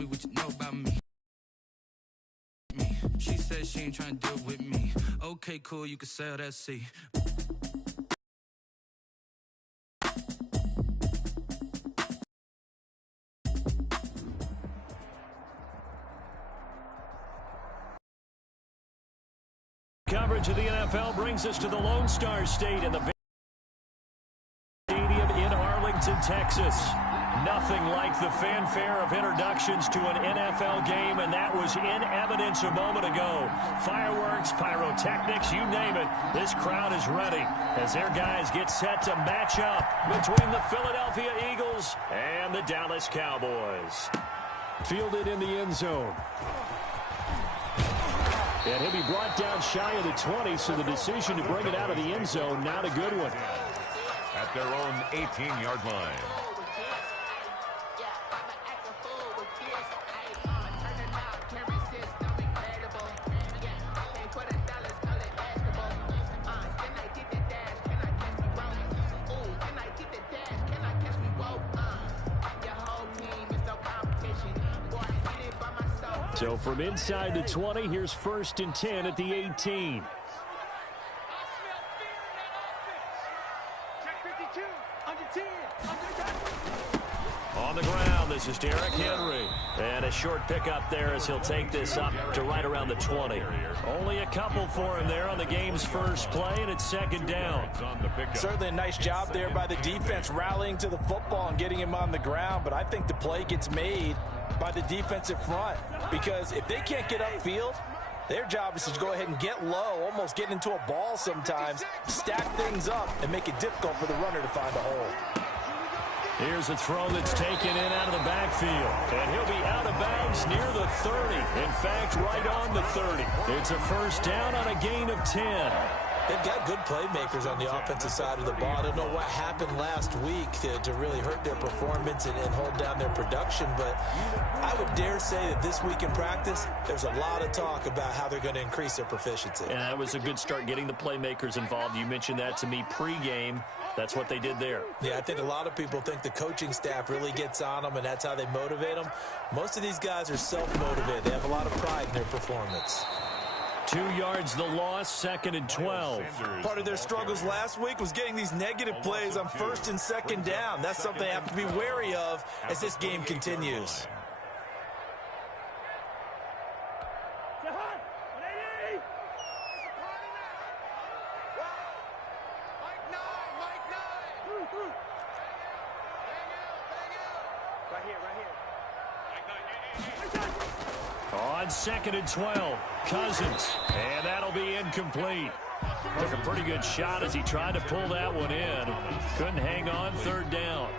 me what you know about me. She said she ain't trying to deal with me. Okay, cool, you can sail that sea. Coverage of the NFL brings us to the Lone Star State in the stadium in Arlington, Texas. Nothing like the fanfare of introductions to an NFL game, and that was in evidence a moment ago. Fireworks, pyrotechnics, you name it. This crowd is ready as their guys get set to match up between the Philadelphia Eagles and the Dallas Cowboys. Fielded in the end zone. And he'll be brought down shy of the 20, so the decision to bring it out of the end zone, not a good one. At their own 18-yard line. So from inside the 20, here's 1st and 10 at the 18. On the ground, this is Derrick Henry. And a short pickup there as he'll take this up to right around the 20. Only a couple for him there on the game's first play, and it's 2nd down. Certainly a nice job there by the defense rallying to the football and getting him on the ground, but I think the play gets made by the defensive front, because if they can't get upfield, their job is to go ahead and get low, almost get into a ball sometimes, stack things up, and make it difficult for the runner to find a hole. Here's a throw that's taken in out of the backfield, and he'll be out of bounds near the 30. In fact, right on the 30. It's a 1st down on a gain of 10. They've got good playmakers on the offensive side of the ball. I don't know what happened last week to really hurt their performance and hold down their production, but I would dare say that this week in practice, there's a lot of talk about how they're going to increase their proficiency. And that was a good start getting the playmakers involved. You mentioned that to me pregame. That's what they did there. Yeah, I think a lot of people think the coaching staff really gets on them, and that's how they motivate them. Most of these guys are self-motivated. They have a lot of pride in their performance. 2 yards the loss, 2nd and 12. Part of their struggles last week was getting these negative plays on 1st and 2nd down. That's something they have to be wary of as this game continues. On 2nd and 12, Cousins, and that'll be incomplete. Took a pretty good shot as he tried to pull that one in. Couldn't hang on, 3rd down.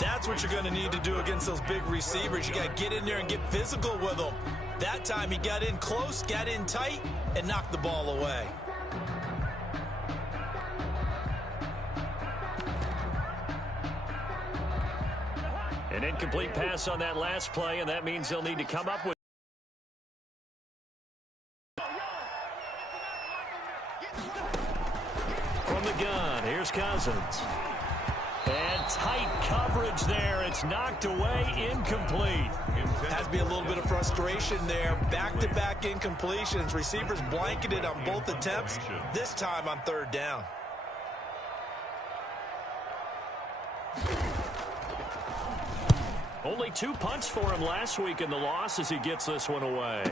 That's what you're going to need to do against those big receivers. You got to get in there and get physical with them. That time he got in close, got in tight, and knocked the ball away. An incomplete pass on that last play, and that means they'll need to come up with. From the gun, here's Cousins. And tight coverage there. It's knocked away, incomplete. Has to be a little bit of frustration there. Back-to-back incompletions. Receivers blanketed on both attempts, this time on 3rd down. Only 2 punts for him last week in the loss as he gets this one away.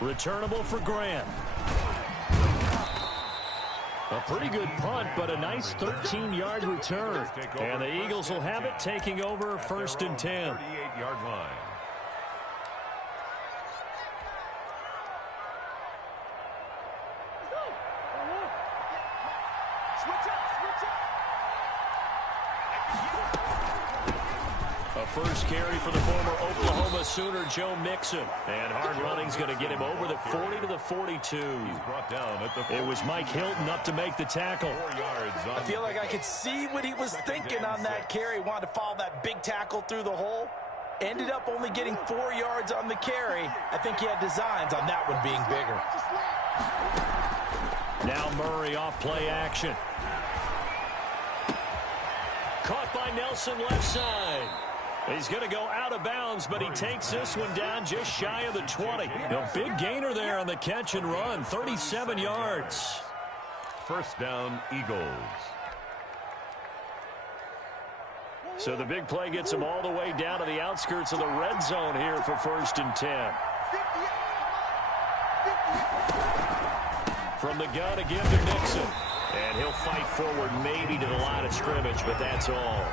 Returnable for Grant. A pretty good punt, but a nice 13-yard return. And the Eagles will have it, taking over 1st and 10. 38-yard line. A first carry for the former Oklahoma Sooner, Joe Mixon. And hard running's going to get him over the 40 to the 42. He's brought down at the 40. It was Mike Hilton up to make the tackle. 4 yards. I feel like I could see what he was thinking on that carry. Wanted to follow that big tackle through the hole. Ended up only getting 4 yards on the carry. I think he had designs on that one being bigger. Now Murray off play action. Caught by Nelson left side. He's going to go out of bounds, but he takes this one down just shy of the 20. A big gainer there on the catch and run, 37 yards. First down, Eagles. So the big play gets him all the way down to the outskirts of the red zone here for 1st and 10. From the gun again to Nixon. And he'll fight forward maybe to the line of scrimmage, but that's all.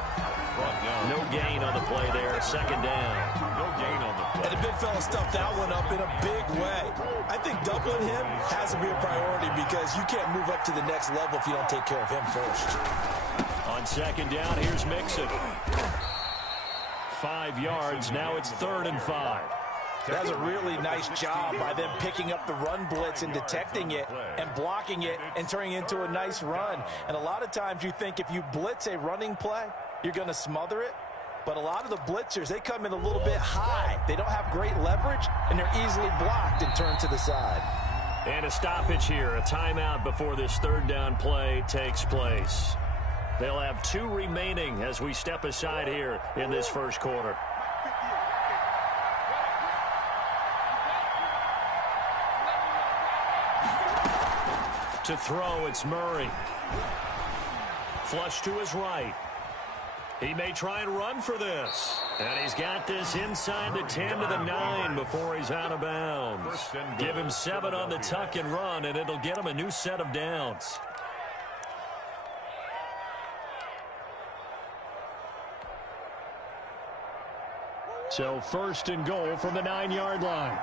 No gain on the play there. 2nd down. No gain on the play. And the big fella stuffed that one up in a big way. I think doubling him has to be a priority because you can't move up to the next level if you don't take care of him first. On 2nd down, here's Mixon. 5 yards. Now it's 3rd and 5. That's a really nice job by them picking up the run blitz and detecting it and blocking it and turning it into a nice run. And a lot of times you think if you blitz a running play, you're going to smother it. But a lot of the blitzers, they come in a little bit high. They don't have great leverage, and they're easily blocked and turned to the side. And a stoppage here, a timeout before this 3rd down play takes place. They'll have 2 remaining as we step aside here in this first quarter. To throw, it's Murray. Flush to his right. He may try and run for this. And he's got this inside the 10 to the 9 before he's out of bounds. Give him 7 on the tuck and run, and it'll get him a new set of downs. So 1st and goal from the 9-yard line.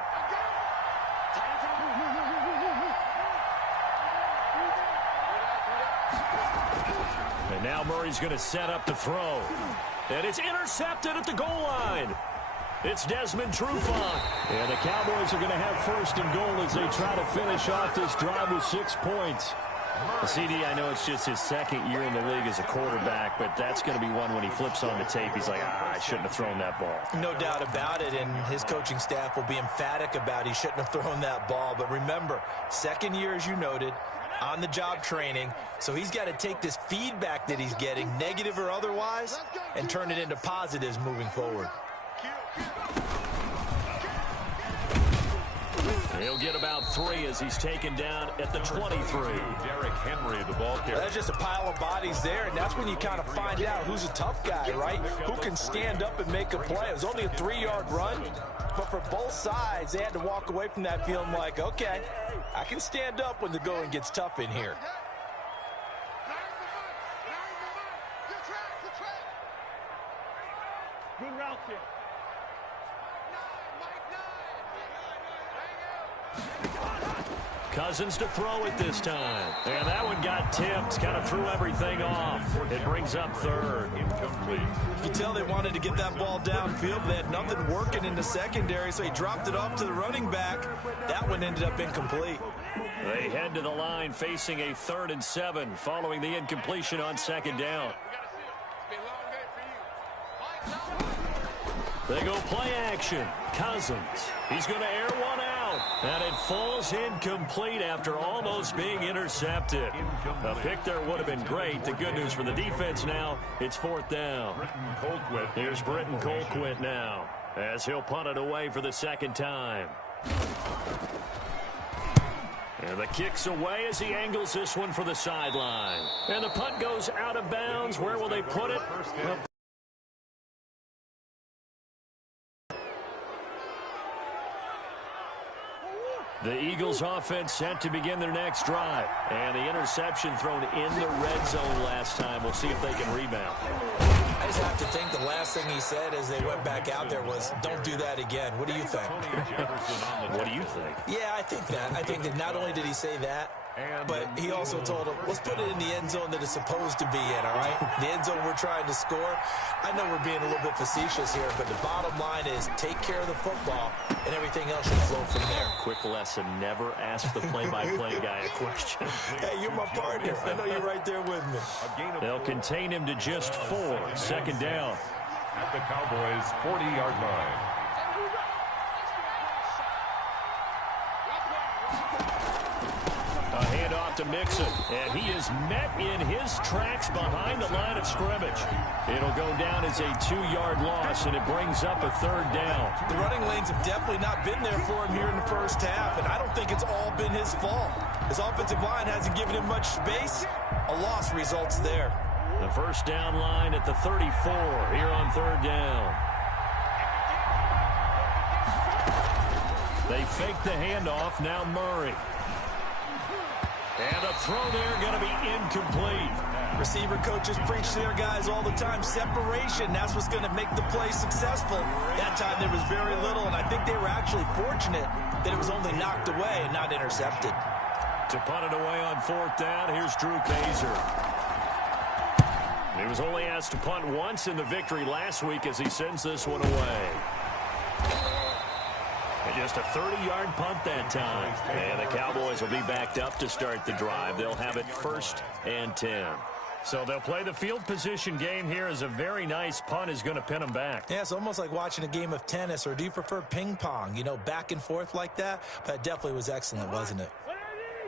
And now Murray's going to set up the throw. And it's intercepted at the goal line. It's Desmond Trufant. And the Cowboys are going to have 1st and goal as they try to finish off this drive with 6 points. CD, I know it's just his 2nd year in the league as a quarterback, but that's going to be one when he flips on the tape. He's like, I shouldn't have thrown that ball. No doubt about it, and his coaching staff will be emphatic about he shouldn't have thrown that ball. But remember, 2nd year, as you noted, on-the-job training, so he's got to take this feedback that he's getting, negative or otherwise, and turn it into positives moving forward. He'll get about 3 as he's taken down at the 23. Derrick Henry, the ball carrier. That's just a pile of bodies there, and that's when you kind of find out who's a tough guy, right? Who can stand up and make a play. It was only a 3-yard run, but for both sides, they had to walk away from that feeling like, okay, I can stand up when the going gets tough in here. Good route here. Cousins to throw it this time. And that one got tipped. Kind of threw everything off. It brings up 3rd. Incomplete. You can tell they wanted to get that ball downfield. They had nothing working in the secondary, so he dropped it off to the running back. That one ended up incomplete. They head to the line facing a 3rd and 7 following the incompletion on 2nd down. They go play action. Cousins. He's going to air one out. And it falls incomplete after almost being intercepted. A pick there would have been great. The good news for the defense now, it's 4th down. Here's Britton Colquitt now as he'll punt it away for the 2nd time. And the kick's away as he angles this one for the sideline. And the punt goes out of bounds. Where will they put it? The Eagles offense set to begin their next drive. And the interception thrown in the red zone last time. We'll see if they can rebound. I just have to think the last thing he said as they went back out there was, don't do that again. What do you think? What do you think? Yeah, I think that. I think that not only did he say that, but he also told him, let's put it in the end zone that it's supposed to be in, all right? The end zone we're trying to score. I know we're being a little bit facetious here, but the bottom line is take care of the football, and everything else should flow from there. Quick lesson, never ask the play-by-play guy a question. Hey, you're my partner. I know you're right there with me. They'll contain him to just 4. 2nd down. At the Cowboys' 40-yard line. A handoff to Mixon. And he is met in his tracks behind the line of scrimmage. It'll go down as a 2-yard loss, and it brings up a 3rd down. The running lanes have definitely not been there for him here in the first half, and I don't think it's all been his fault. His offensive line hasn't given him much space. A loss results there. The first down line at the 34 here on 3rd down. They fake the handoff. Now Murray. And a throw there going to be incomplete. Receiver coaches preach to their guys all the time. Separation, that's what's going to make the play successful. That time there was very little, and I think they were actually fortunate that it was only knocked away and not intercepted. To punt it away on 4th down, here's Drew Kaiser. He was only asked to punt once in the victory last week as he sends this one away. And just a 30-yard punt that time. And the Cowboys will be backed up to start the drive. They'll have it 1st and 10. So they'll play the field position game here as a very nice punt is going to pin them back. Yeah, it's almost like watching a game of tennis, or do you prefer ping pong? You know, back and forth like that? But it definitely was excellent, wasn't it?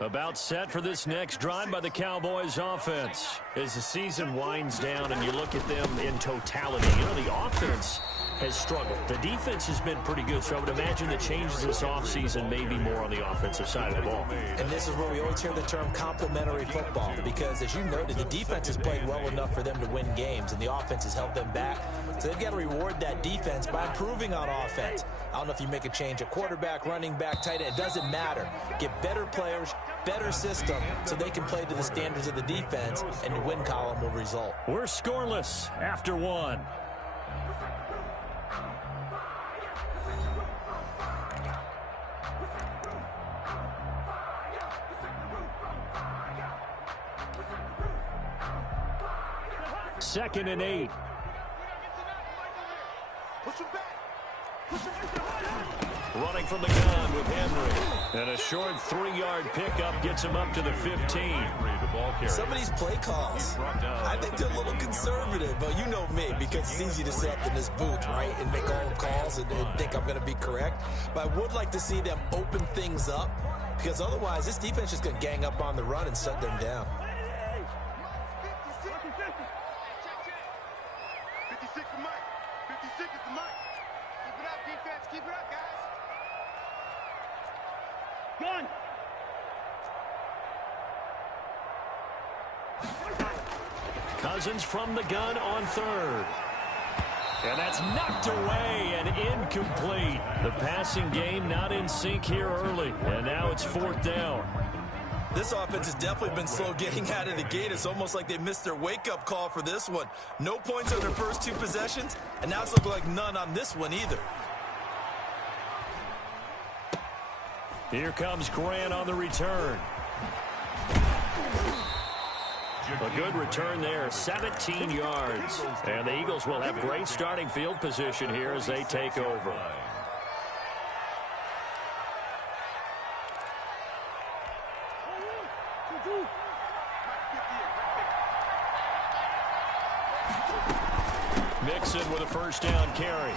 About set for this next drive by the Cowboys offense. As the season winds down and you look at them in totality, you know, the offense has struggled. The defense has been pretty good, so I would imagine the changes this offseason may be more on the offensive side of the ball. And this is where we always hear the term complementary football, because as you noted, the defense has played well enough for them to win games, and the offense has held them back. So they've got to reward that defense by improving on offense. I don't know if you make a change at quarterback, running back, tight end. It doesn't matter. Get better players, better system, so they can play to the standards of the defense, and the win column will result. We're scoreless after 1. Second and 8. Running from the gun with Henry. And a short 3-yard pickup gets him up to the 15. Some of these play calls, I think they're a little conservative, but you know me, because it's easy to sit up in this booth, right, and make all the calls and think I'm going to be correct. But I would like to see them open things up, because otherwise this defense is going to gang up on the run and shut them down. 56 the mic. 56 is the mic. Keep it up, defense. Keep it up, guys. Gun. Cousins from the gun on 3rd. And that's knocked away and incomplete. The passing game not in sync here early. And now it's 4th down. This offense has definitely been slow getting out of the gate. It's almost like they missed their wake-up call for this one. No points on their first 2 possessions, and now it's looking like none on this one either. Here comes Grant on the return. A good return there, 17 yards. And the Eagles will have great starting field position here as they take over. Mixon with a first down carry.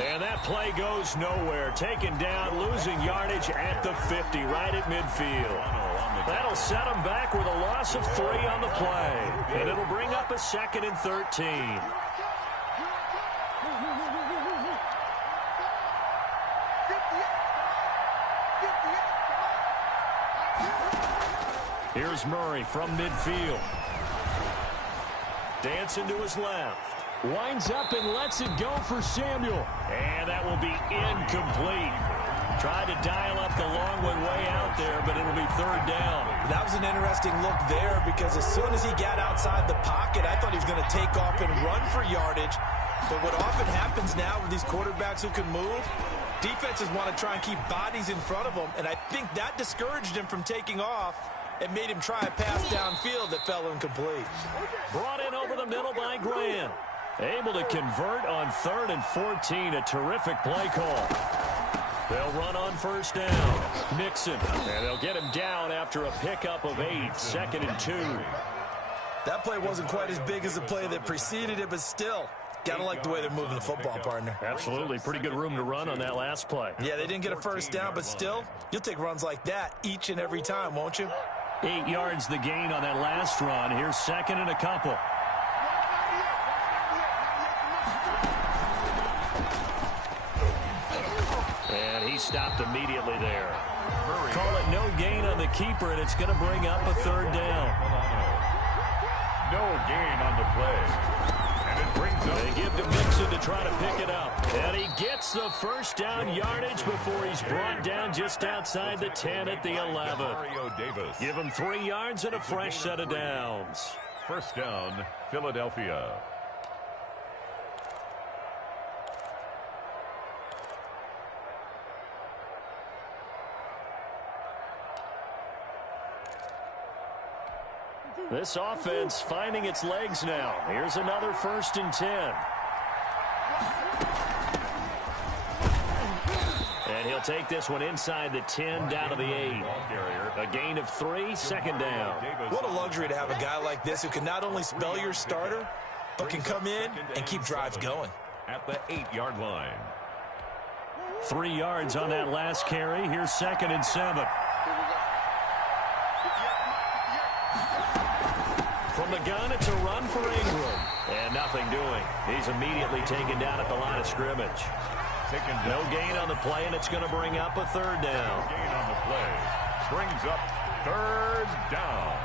And that play goes nowhere. Taken down, losing yardage at the 50, right at midfield. That'll set them back with a loss of 3 on the play. And it'll bring up a 2nd and 13. Here's Murray from midfield. Dancing to his left. Winds up and lets it go for Samuel. And that will be incomplete. Tried to dial up the long one way out there, but it'll be 3rd down. That was an interesting look there, because as soon as he got outside the pocket, I thought he was going to take off and run for yardage. But what often happens now with these quarterbacks who can move, defenses want to try and keep bodies in front of them, and I think that discouraged him from taking off and made him try a pass downfield that fell incomplete. Brought in over the middle by Grant. Able to convert on 3rd and 14. A terrific play call. They'll run on first down. Mixon. And they'll get him down after a pickup of 8. 2nd and 2. That play wasn't quite as big as the play that preceded it, but still, gotta like the way they're moving the football, partner. Absolutely. Pretty good room to run on that last play. Yeah, they didn't get a first down, but still, you'll take runs like that each and every time, won't you? 8 yards the gain on that last run. Here's second and a couple. And he stopped immediately there. Call it no gain on the keeper, and it's going to bring up a third down. No gain on the play. And it brings up. They give to Mixon to try to pick it up. And he gets the first down yardage before he's brought down just outside the 10 at the 11. Mario Davis. Give him 3 yards and a fresh set of downs. First down, Philadelphia. This offense finding its legs now. Here's another 1st and 10. And he'll take this one inside the 10 down to the 8. A gain of 3, second down. What a luxury to have a guy like this who can not only spell your starter, but can come in and keep drives going. At the 8-yard line. 3 yards on that last carry. Here's 2nd and 7. From the gun, it's a run for Ingram. And nothing doing. He's immediately taken down at the line of scrimmage. No gain on the play, and it's going to bring up a third down. No gain on the play. Brings up third down.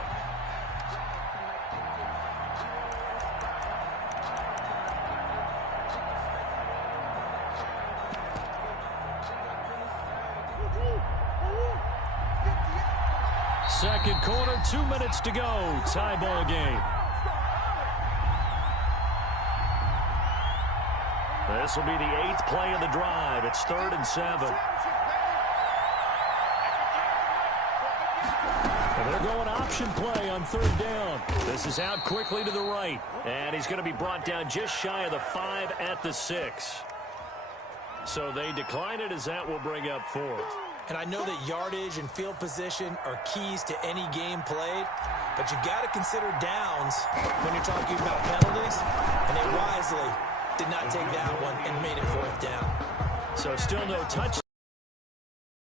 Second quarter, 2 minutes to go. Tie ball game. This will be the 8th play of the drive. It's 3rd and 7. And they're going option play on 3rd down. This is out quickly to the right. And he's going to be brought down just shy of the 5 at the 6. So they decline it as that will bring up 4th. And I know that yardage and field position are keys to any game played, but you've got to consider downs when you're talking about penalties, and they wisely did not take that one and made it 4th down. So still no touch,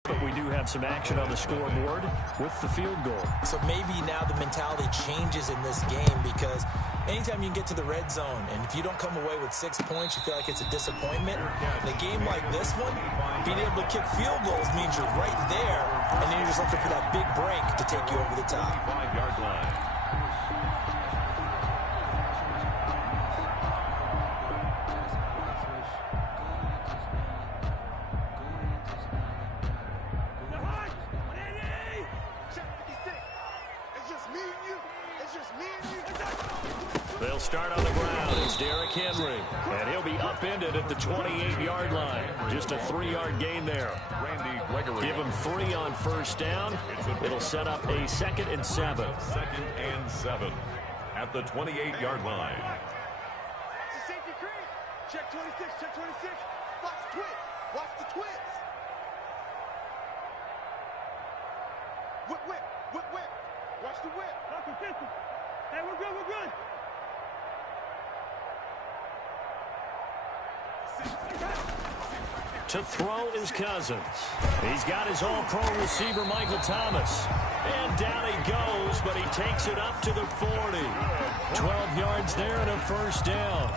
but we do have some action on the scoreboard with the field goal. So maybe now the mentality changes in this game, because anytime you can get to the red zone, and if you don't come away with 6 points, you feel like it's a disappointment. In a game like this one, being able to kick field goals means you're right there, and then you're just looking for that big break to take you over the top. 5-yard line. They'll start on the ground. It's Derrick Henry. And he'll be upended at the 28-yard line. Just a 3-yard gain there. Randy Gregory. Give him 3 on 1st down. It'll set up a 2nd and 7. 2nd and 7 at the 28-yard line. It's a safety cream. Check 26, check 26. Watch the twist. Watch the twist. Whip, whip, whip, whip. Watch the whip. Hey, we're good, we're good. To throw is Cousins. He's got his all-pro receiver, Michael Thomas. And down he goes, but he takes it up to the 40. 12 yards there and a 1st down.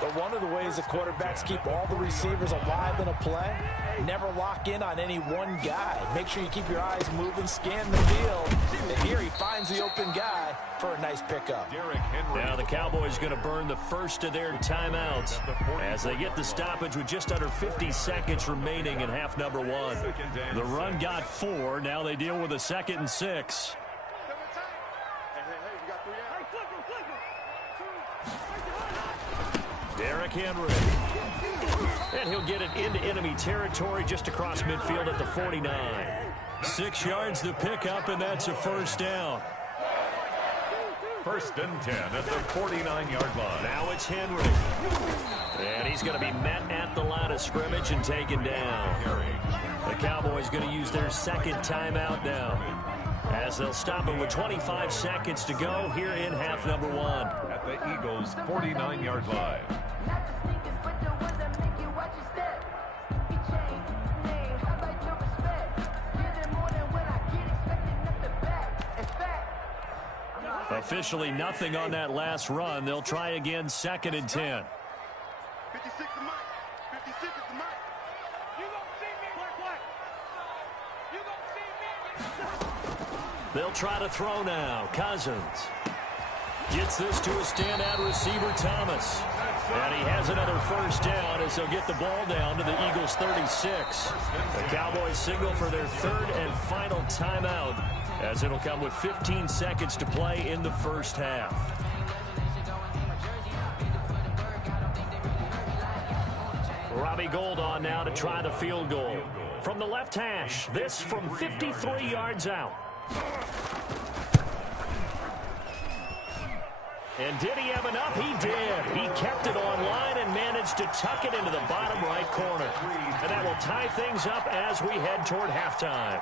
But one of the ways the quarterbacks keep all the receivers alive in a play, never lock in on any one guy. Make sure you keep your eyes moving, scan the field. And here he finds the open guy for a nice pickup. Derrick Henry. Now the Cowboys going to burn the first of their timeouts as they get the stoppage with just under 50 seconds remaining in half number 1. The run got 4. Now they deal with a 2nd and 6. Derrick Henry. And he'll get it into enemy territory just across midfield at the 49. 6 yards the pickup, and that's a 1st down. 1st and 10 at the 49-yard line. Now it's Henry. And he's going to be met at the line of scrimmage and taken down. The Cowboys going to use their 2nd timeout now, as they'll stop him with 25 seconds to go here in half number 1. At the Eagles' 49-yard line. Officially nothing on that last run. They'll try again, 2nd and 10. 56 is Mike. 56 is Mike. You don't see me. What? You don't see me. They'll try to throw now. Cousins gets this to a standout receiver, Thomas. And he has another first down as they'll get the ball down to the Eagles' 36. The Cowboys signal for their 3rd and final timeout, as it'll come with 15 seconds to play in the first half. Robbie Gould on now to try the field goal. From the left hash, this from 53 yards out. And did he have enough? He did. He kept it online and managed to tuck it into the bottom right corner. And that will tie things up as we head toward halftime.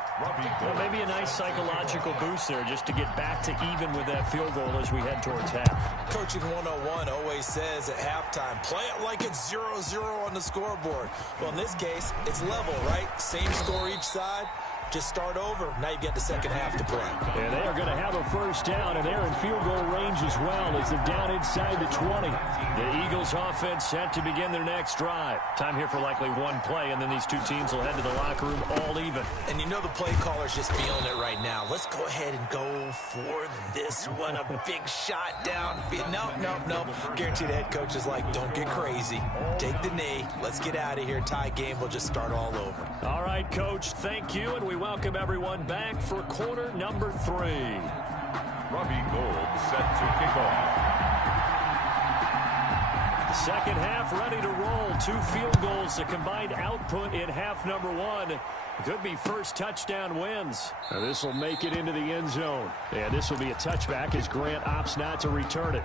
Well, maybe a nice psychological boost there just to get back to even with that field goal as we head towards half. Coaching 101 always says at halftime, play it like it's 0-0 on the scoreboard. Well, in this case, it's level, right? Same score each side. Just start over. Now you've got the second half to play. And they are going to have a first down, and they're in field goal range as well as they're down inside the 20. The Eagles offense set to begin their next drive. Time here for likely one play, and then these two teams will head to the locker room all even. And you know the play caller's just feeling it right now. Let's go ahead and go for this one. A big shot down. No. Guaranteed the head coach is like, don't get crazy. Take the knee. Let's get out of here. Tie game. We'll just start all over. All right, Coach. Thank you, and we welcome everyone back for quarter number 3. Robbie Gould set to kick off. Second half ready to roll. 2 field goals, the combined output in half number 1. Could be first touchdown wins. Now this will make it into the end zone. And this will be a touchback as Grant opts not to return it.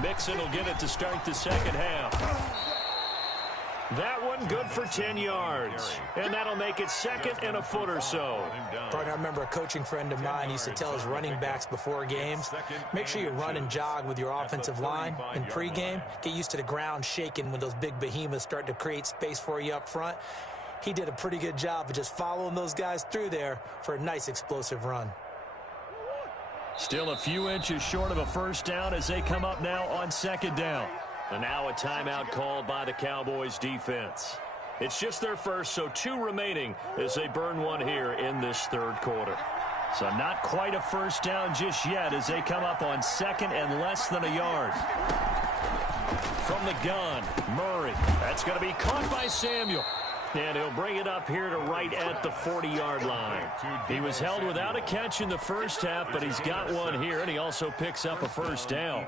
Mixon will get it to start the second half. That one good for 10 yards. And that'll make it 2nd and a foot or so. Partner, I remember a coaching friend of mine used to tell his running backs before games, make sure you run and jog with your offensive line in pregame. Get used to the ground shaking when those big behemoths start to create space for you up front. He did a pretty good job of just following those guys through there for a nice explosive run. Still a few inches short of a first down as they come up now on 2nd down. And now a timeout called by the Cowboys defense. It's just their first, so 2 remaining as they burn one here in this 3rd quarter. So not quite a first down just yet as they come up on 2nd and less than a yard. From the gun, Murray. That's going to be caught by Samuel. And he'll bring it up here to right at the 40-yard line. He was held without a catch in the first half, but he's got one here, and he also picks up a first down.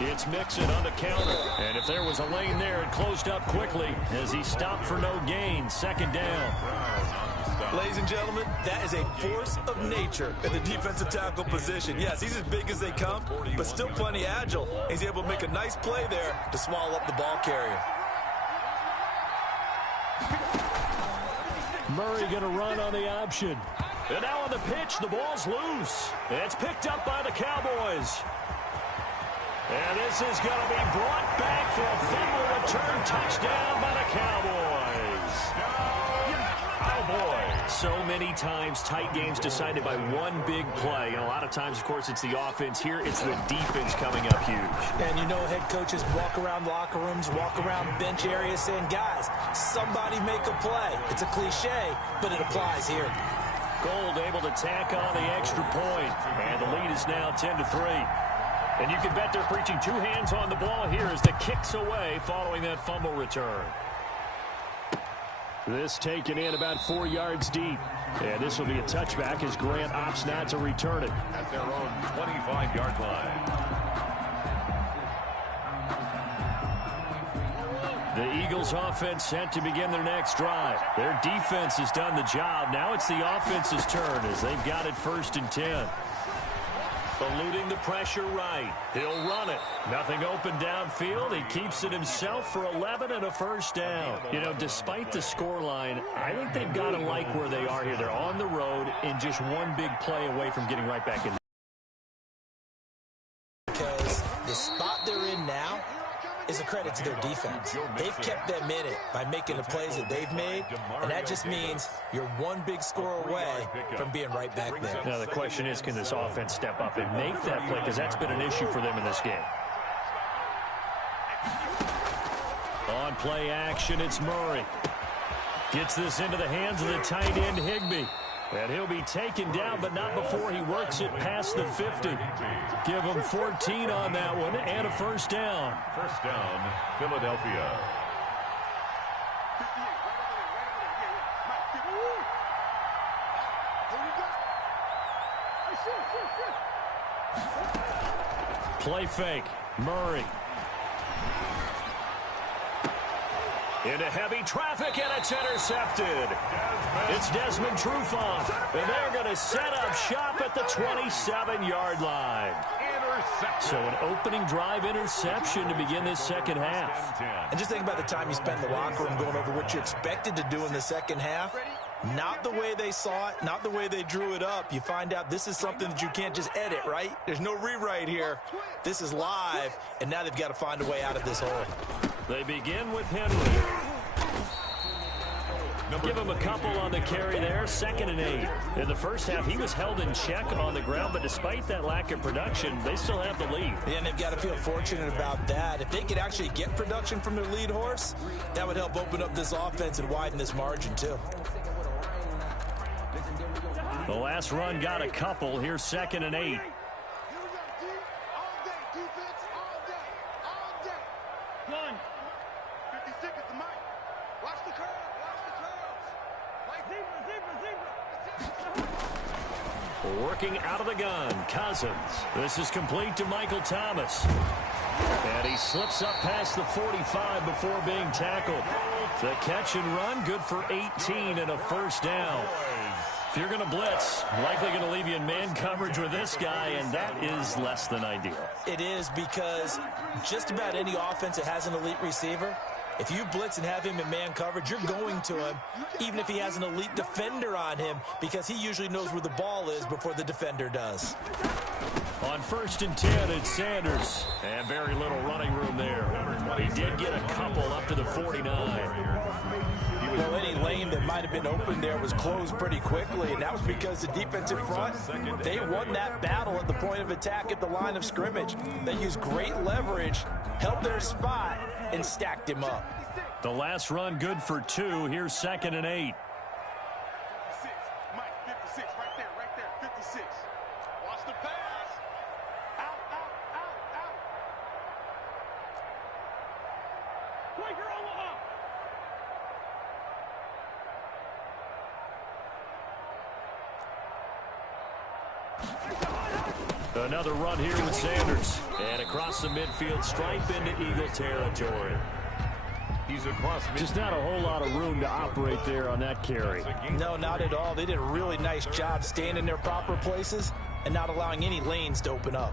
It's Mixon on the counter. And if there was a lane there, it closed up quickly as he stopped for no gain. 2nd down. Ladies and gentlemen, that is a force of nature in the defensive tackle position. Yes, he's as big as they come, but still plenty agile. He's able to make a nice play there to swallow up the ball carrier. Murray going to run on the option. And now on the pitch, the ball's loose. It's picked up by the Cowboys. And this is going to be brought back for a fumble return touchdown by the Cowboys. Cowboys. So many times tight games decided by one big play. And a lot of times, of course, it's the offense. Here, it's the defense coming up huge. And you know head coaches walk around locker rooms, walk around bench areas saying, guys, somebody make a play. It's a cliche, but it applies here. Gould able to tack on the extra point. And the lead is now 10-3. And you can bet they're preaching 2 hands on the ball here as the kick's away following that fumble return. This taken in about 4 yards deep. And this will be a touchback as Grant opts not to return it. At their own 25-yard line. The Eagles offense set to begin their next drive. Their defense has done the job. Now it's the offense's turn as they've got it 1st and 10. Eluding the pressure right. He'll run it. Nothing open downfield. He keeps it himself for 11 and a first down. You know, despite the scoreline, I think they've got to like where they are here. They're on the road and just one big play away from getting right back in. Because the spot they're in now is a credit to their defense. They've kept them in it by making the plays that they've made, and that just means you're one big score away from being right back there. Now the question is, can this offense step up and make that play, because that's been an issue for them in this game. On play action, it's Murray. Gets this into the hands of the tight end, Higbee. And he'll be taken down, but not before he works it past the 50. Give him 14 on that one and a first down. First down, Philadelphia. Play fake. Murray. Into heavy traffic, and it's intercepted. It's Desmond Trufant, and they're going to set up shop at the 27-yard line. So an opening drive interception to begin this second half. And just think about the time you spend in the locker room going over what you expected to do in the second half. Not the way they saw it, not the way they drew it up. You find out this is something that you can't just edit, right? There's no rewrite here. This is live, and now they've got to find a way out of this hole. They begin with Henry. Give him a couple on the carry there, 2nd and 8. In the first half, he was held in check on the ground, but despite that lack of production, they still have the lead. Yeah, and they've got to feel fortunate about that. If they could actually get production from their lead horse, that would help open up this offense and widen this margin, too. The last run got a couple. Here's 2nd and 8. Working out of the gun, Cousins. This is complete to Michael Thomas. And he slips up past the 45 before being tackled. The catch and run, good for 18 and a first down. If you're going to blitz, likely going to leave you in man coverage with this guy, and that is less than ideal. It is, because just about any offense that has an elite receiver, if you blitz and have him in man coverage, you're going to him, even if he has an elite defender on him, because he usually knows where the ball is before the defender does. On 1st and 10, it's Sanders. And very little running room there. He did get a couple up to the 49. Well, any lane that might have been open there was closed pretty quickly, and that was because the defensive front, they won that battle at the point of attack at the line of scrimmage. They used great leverage, held their spot, and stacked him up. The last run good for 2. Here's 2nd and 8. 56, Mike, 56, right there, 56. Watch the pass. Out. Quaker Omaha. Another run here with Sanders. And across the midfield stripe into Eagle territory. He's across midfield. Just not a whole lot of room to operate there on that carry. No, not at all. They did a really nice job staying in their proper places and not allowing any lanes to open up.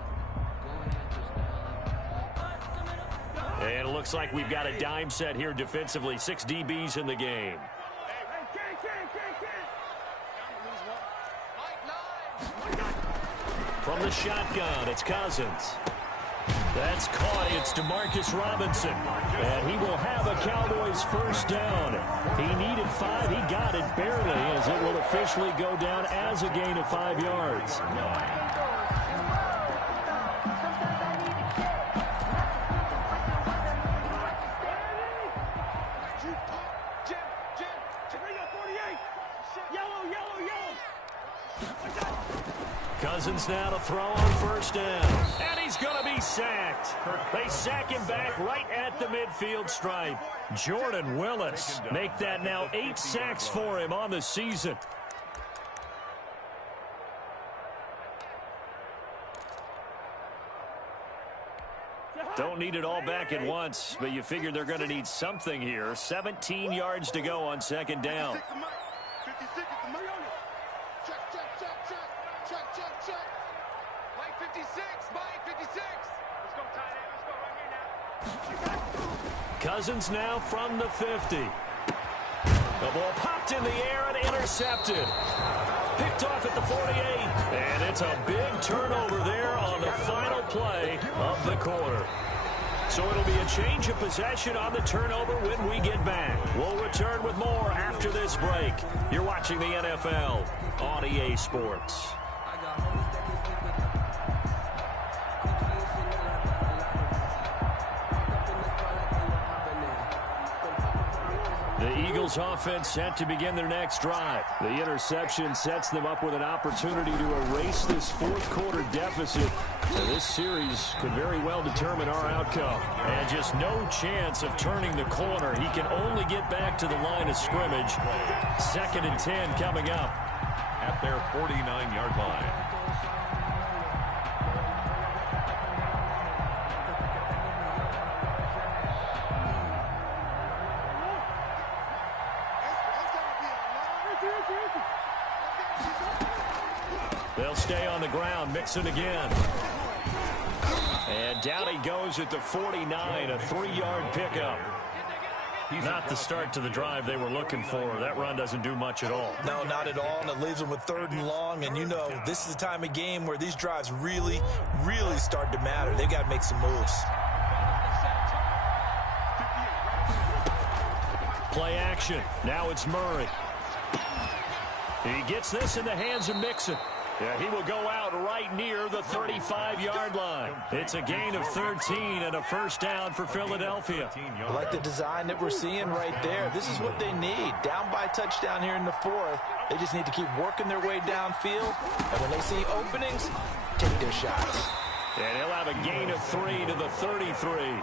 And it looks like we've got a dime set here defensively. 6 DBs in the game. From the shotgun, it's Cousins. That's caught. It's Demarcus Robinson. And he will have a Cowboys first down. He needed 5. He got it barely, as it will officially go down as a gain of 5 yards. Cousins now to throw on first down. And he's going to be sacked. They sack him back right at the midfield stripe. Jordan Willis make that now 8 sacks for him on the season. Don't need it all back at once, but you figure they're going to need something here. 17 yards to go on 2nd down. 56 is the Check. Mike 56. Mike, 56. Let's go, tight end. Let's go right here now. Cousins now from the 50. The ball popped in the air and intercepted. Picked off at the 48. And it's a big turnover there on the final play of the quarter. So it'll be a change of possession on the turnover when we get back. We'll return with more after this break. You're watching the NFL on EA Sports. The Eagles offense set to begin their next drive. The interception sets them up with an opportunity to erase this fourth quarter deficit. So this series could very well determine our outcome. And just no chance of turning the corner. He can only get back to the line of scrimmage. 2nd and 10 coming up. At their 49-yard line. They'll stay on the ground. Mixon again. And down he goes at the 49, a 3-yard pickup. Not the start to the drive they were looking for. That run doesn't do much at all. No, not at all, and it leaves them with 3rd and long. And, you know, this is the time of game where these drives really, really start to matter. They've got to make some moves. Play action. Now it's Murray. He gets this in the hands of Mixon. Yeah, he will go out right near the 35-yard line. It's a gain of 13 and a first down for Philadelphia. I like the design that we're seeing right there. This is what they need. Down by a touchdown here in the 4th. They just need to keep working their way downfield. And when they see openings, take their shots. And he'll have a gain of 3 to the 33.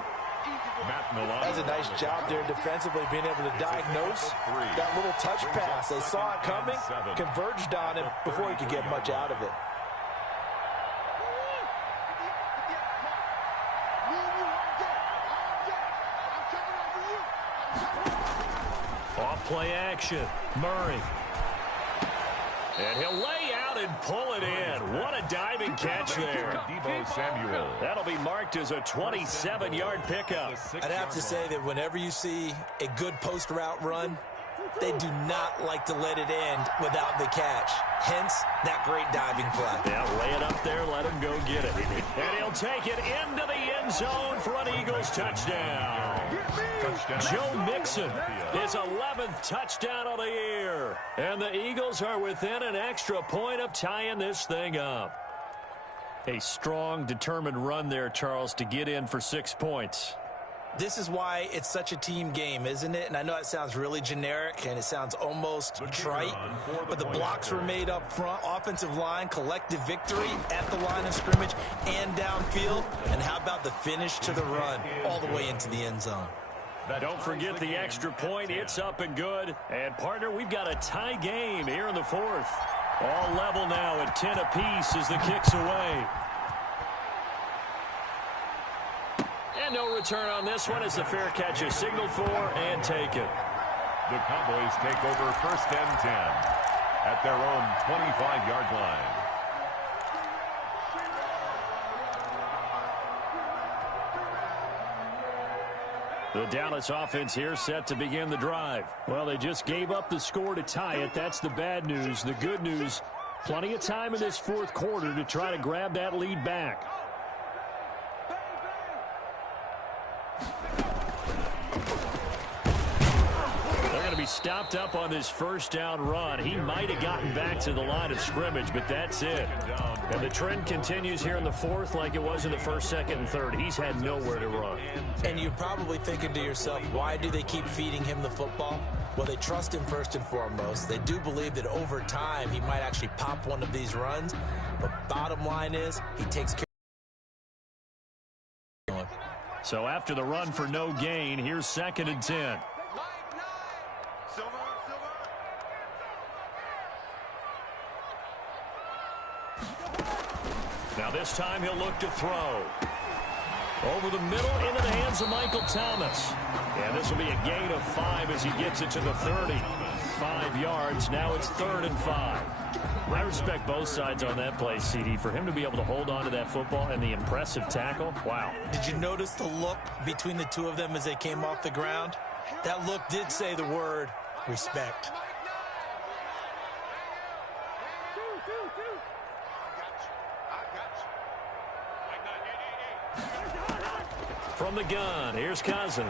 That's a nice job there defensively, being able to diagnose that little touch pass. They saw it coming, converged on him before he could get much out of it. Off play action, Murray. And he'll lay out and pull it in. What a diving catch there. Deebo Samuel. That'll be marked as a 27-yard pickup. I'd have to say that whenever you see a good post route run, they do not like to let it end without the catch. Hence, that great diving play. Yeah, lay it up there, let him go get it. And he'll take it into the end zone for an Eagles touchdown. Joe Mixon, his 11th touchdown of the year. And the Eagles are within an extra point of tying this thing up. A strong, determined run there, Charles, to get in for 6 points. This is why it's such a team game, isn't it? And I know it sounds really generic and it sounds almost trite, but the blocks were made up front, offensive line, collective victory at the line of scrimmage and downfield. And how about the finish to the run all the way into the end zone? Don't forget the extra point. It's up and good. And, partner, we've got a tie game here in the 4th. All level now at 10 apiece as the kick's away. And no return on this one as the fair catch is signaled for and taken. The Cowboys take over 1st and 10 at their own 25-yard line. The Dallas offense here set to begin the drive. Well, they just gave up the score to tie it. That's the bad news. The good news, plenty of time in this 4th quarter to try to grab that lead back. Be stopped up on this first down run. He might have gotten back to the line of scrimmage, but that's it. And the trend continues here in the 4th like it was in the 1st, 2nd, and 3rd. He's had nowhere to run. And you're probably thinking to yourself, why do they keep feeding him the football? Well, they trust him first and foremost. They do believe that over time he might actually pop one of these runs. But bottom line is, he takes care of it. So after the run for no gain, here's 2nd and 10. Now this time he'll look to throw. Over the middle into the hands of Michael Thomas. And this will be a gain of 5 as he gets it to the 30. 5 yards. Now it's 3rd and 5. I respect both sides on that play, CD. For him to be able to hold on to that football and the impressive tackle, wow. Did you notice the look between the two of them as they came off the ground? That look did say the word respect. From the gun, here's Cousins.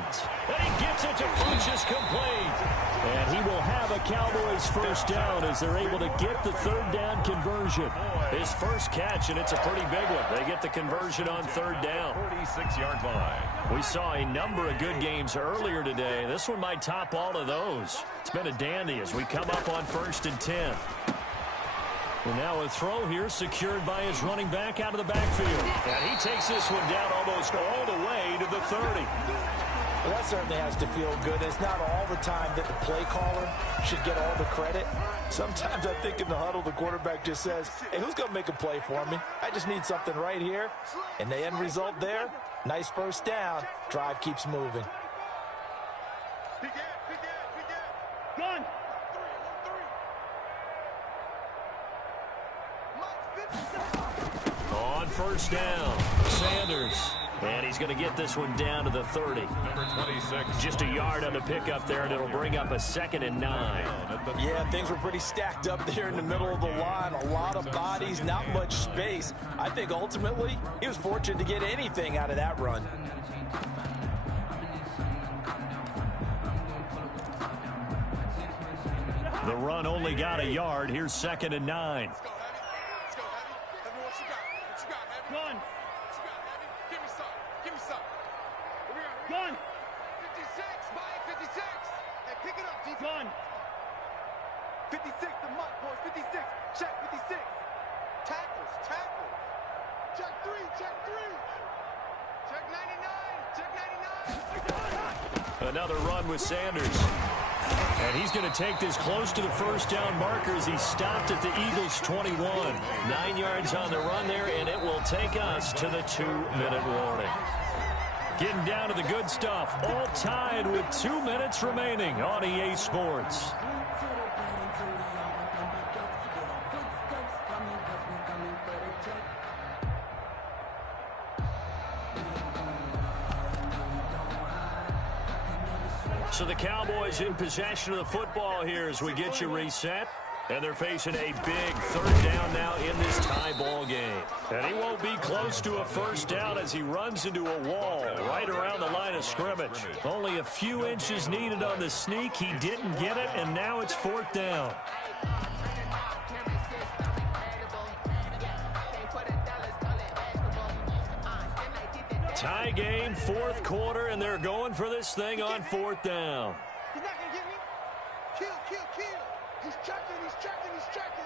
And he gets it to Funchess complete. And he will have a Cowboys first down as they're able to get the third down conversion. His first catch, and it's a pretty big one. They get the conversion on third down. 46-yard line. We saw a number of good games earlier today. This one might top all of those. It's been a dandy as we come up on 1st and 10. And now a throw here secured by his running back out of the backfield. And he takes this one down almost all the way to the 30. Well, that certainly has to feel good. It's not all the time that the play caller should get all the credit. Sometimes I think in the huddle, the quarterback just says, hey, who's going to make a play for me? I just need something right here. And the end result there, nice first down. Drive keeps moving. Gun. On first down, Sanders. And he's going to get this one down to the 30. Number 26. Just a yard on the pickup there, and it'll bring up a 2nd and 9. Yeah, things were pretty stacked up there in the middle of the line. A lot of bodies, not much space. I think ultimately he was fortunate to get anything out of that run. The run only got a yard. Here's 2nd and 9. Let's go, Heavy. Heavy, what you got? What you got, Heavy? Gun. What you got, Heavy? Give me some. Give me some. Here we are. Gun. 56, Mike, 56. Hey, pick it up, defense. Gun. 56, the Mike, boys. 56. Check 56. Tackles, tackles. Check 3, check 3. Check 99, check 99. Another run with Sanders. And he's going to take this close to the first down marker as he stopped at the Eagles' 21. 9 yards on the run there, and it will take us to the 2-minute warning. Getting down to the good stuff, all tied with 2 minutes remaining on EA Sports. So the Cowboys in possession of the football here as we get you reset. And they're facing a big third down now in this tie ball game. And he won't be close to a first down as he runs into a wall right around the line of scrimmage. Only a few inches needed on the sneak. He didn't get it, and now it's 4th down. Tie game, 4th quarter, and they're going for this thing on 4th down. He's not going to get me. Kill, kill, kill. He's checking, he's checking, he's checking.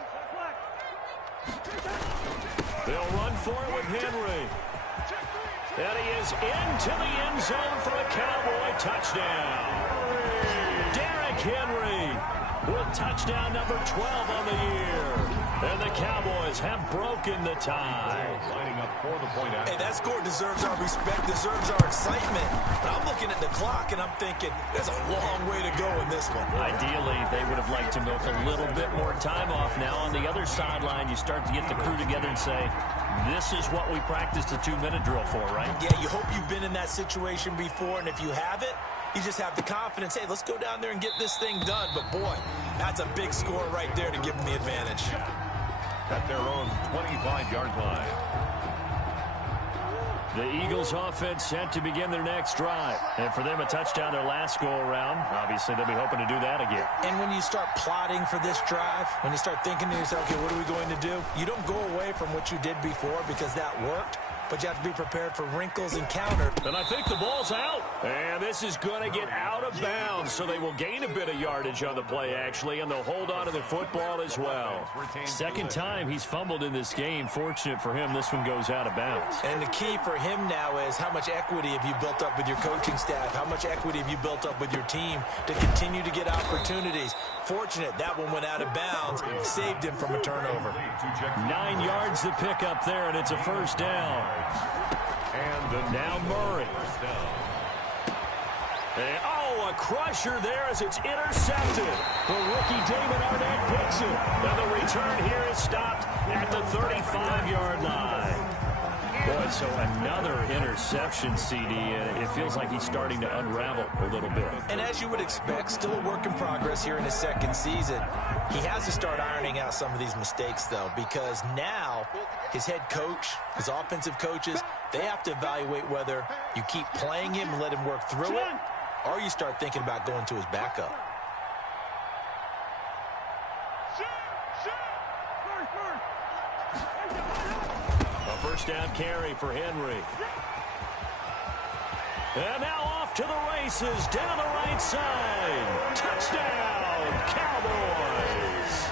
They'll run for it with Henry. And he is into the end zone for a Cowboy touchdown. Derrick Henry with touchdown number 12 on the year. And the Cowboys have broken the tie. Lining up for the point after. Hey, that score deserves our respect, deserves our excitement. But I'm looking at the clock, and I'm thinking, there's a long way to go in this one. Ideally, they would have liked to milk a little bit more time off. Now, on the other sideline, you start to get the crew together and say, this is what we practiced a 2-minute drill for, right? Yeah, you hope you've been in that situation before, and if you haven't, you just have the confidence, hey, let's go down there and get this thing done. But, boy, that's a big score right there to give them the advantage. At their own 25-yard line. The Eagles offense set to begin their next drive. And for them, a touchdown their last go-around. Obviously, they'll be hoping to do that again. And when you start plotting for this drive, when you start thinking to yourself, okay, what are we going to do? You don't go away from what you did before because that worked. But you have to be prepared for wrinkles and counter. And I think the ball's out. And this is going to get out of bounds, so they will gain a bit of yardage on the play, actually, and they'll hold on to the football as well. Second time he's fumbled in this game. Fortunate for him, this one goes out of bounds. And the key for him now is how much equity have you built up with your coaching staff? How much equity have you built up with your team to continue to get opportunities? Fortunate that one went out of bounds, saved him from a turnover. 9 yards to pick up there, and it's a first down. And now Murray. And, a crusher there as it's intercepted. The rookie Damon Arnett picks it. And the return here is stopped at the 35-yard line. Boy, so another interception, CD, and it feels like he's starting to unravel a little bit. And as you would expect, still a work in progress here in his second season. He has to start ironing out some of these mistakes, though, because now his head coach, his offensive coaches, they have to evaluate whether you keep playing him and let him work through it, or you start thinking about going to his backup. A first down carry for Henry. And now off to the races down the right side. Touchdown, Cowboys.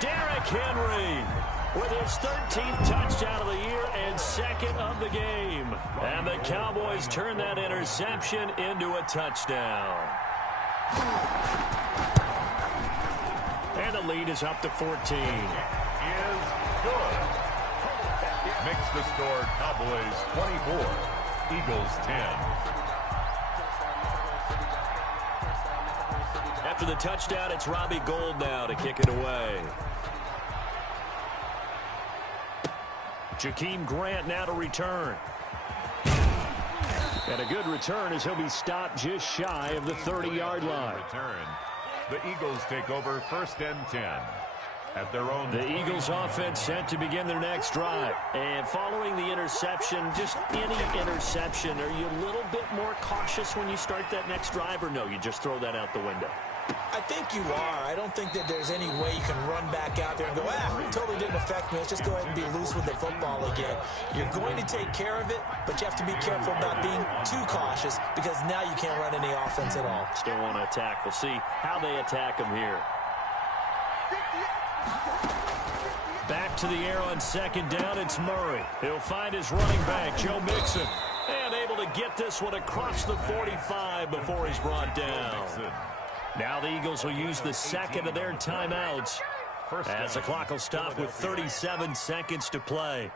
Derrick Henry with his 13th touchdown of the year and second of the game. And the Cowboys turn that interception into a touchdown. And the lead is up to 14. Is good. Makes the score Cowboys 24, Eagles 10. After the touchdown, it's Robbie Gould now to kick it away. Jakeem Grant now to return. And a good return as he'll be stopped just shy of the 30-yard line. Return. The Eagles take over first and 10. At their own. The Eagles offense set to begin their next drive. And following the interception, just any interception, are you a little bit more cautious when you start that next drive, or no, you just throw that out the window? I think you are. I don't think that there's any way you can run back out there and go, it totally didn't affect me. Let's just go ahead and be loose with the football again. You're going to take care of it, but you have to be careful about being too cautious because now you can't run any offense at all. Still want to attack. We'll see how they attack them here. Back to the air on second down, it's Murray. He'll find his running back, Joe Mixon. And able to get this one across the 45 before he's brought down. Now the Eagles will use the second of their timeouts as the clock will stop with 37 seconds to play.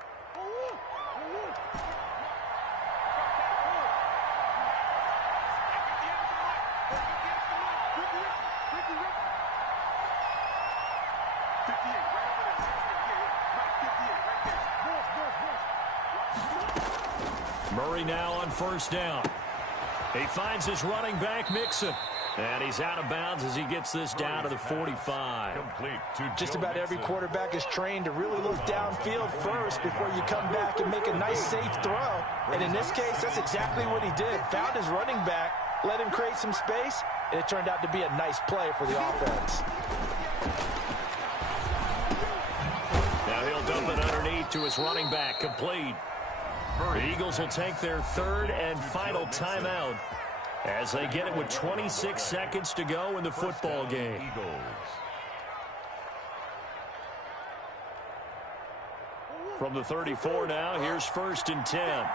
Murray now on first down. He finds his running back, Mixon. And he's out of bounds as he gets this down to the 45. Just about every quarterback is trained to really look downfield first before you come back and make a nice, safe throw. And in this case, that's exactly what he did. Found his running back, let him create some space, and it turned out to be a nice play for the offense. Now he'll dump it underneath to his running back, complete. The Eagles will take their third and final timeout as they get it with 26 seconds to go in the football game. From the 34 now, here's first and 10.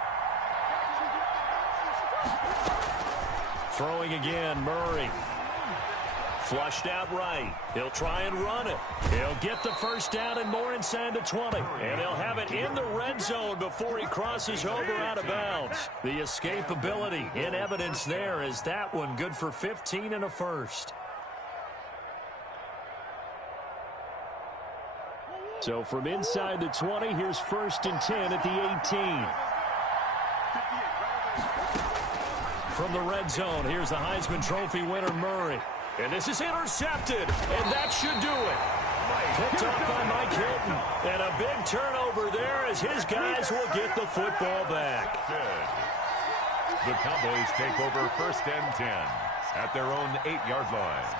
Throwing again, Murray. Flushed out right. He'll try and run it. He'll get the first down and more inside the 20. And he'll have it in the red zone before he crosses over out of bounds. The escapability in evidence there is that one good for 15 and a first. So from inside the 20, here's first and 10 at the 18. From the red zone, here's the Heisman Trophy winner, Murray. And this is intercepted, and that should do it. Picked up by Mike Hilton. And a big turnover there as his guys will get the football back. The Cowboys take over first and 10 at their own 8-yard line.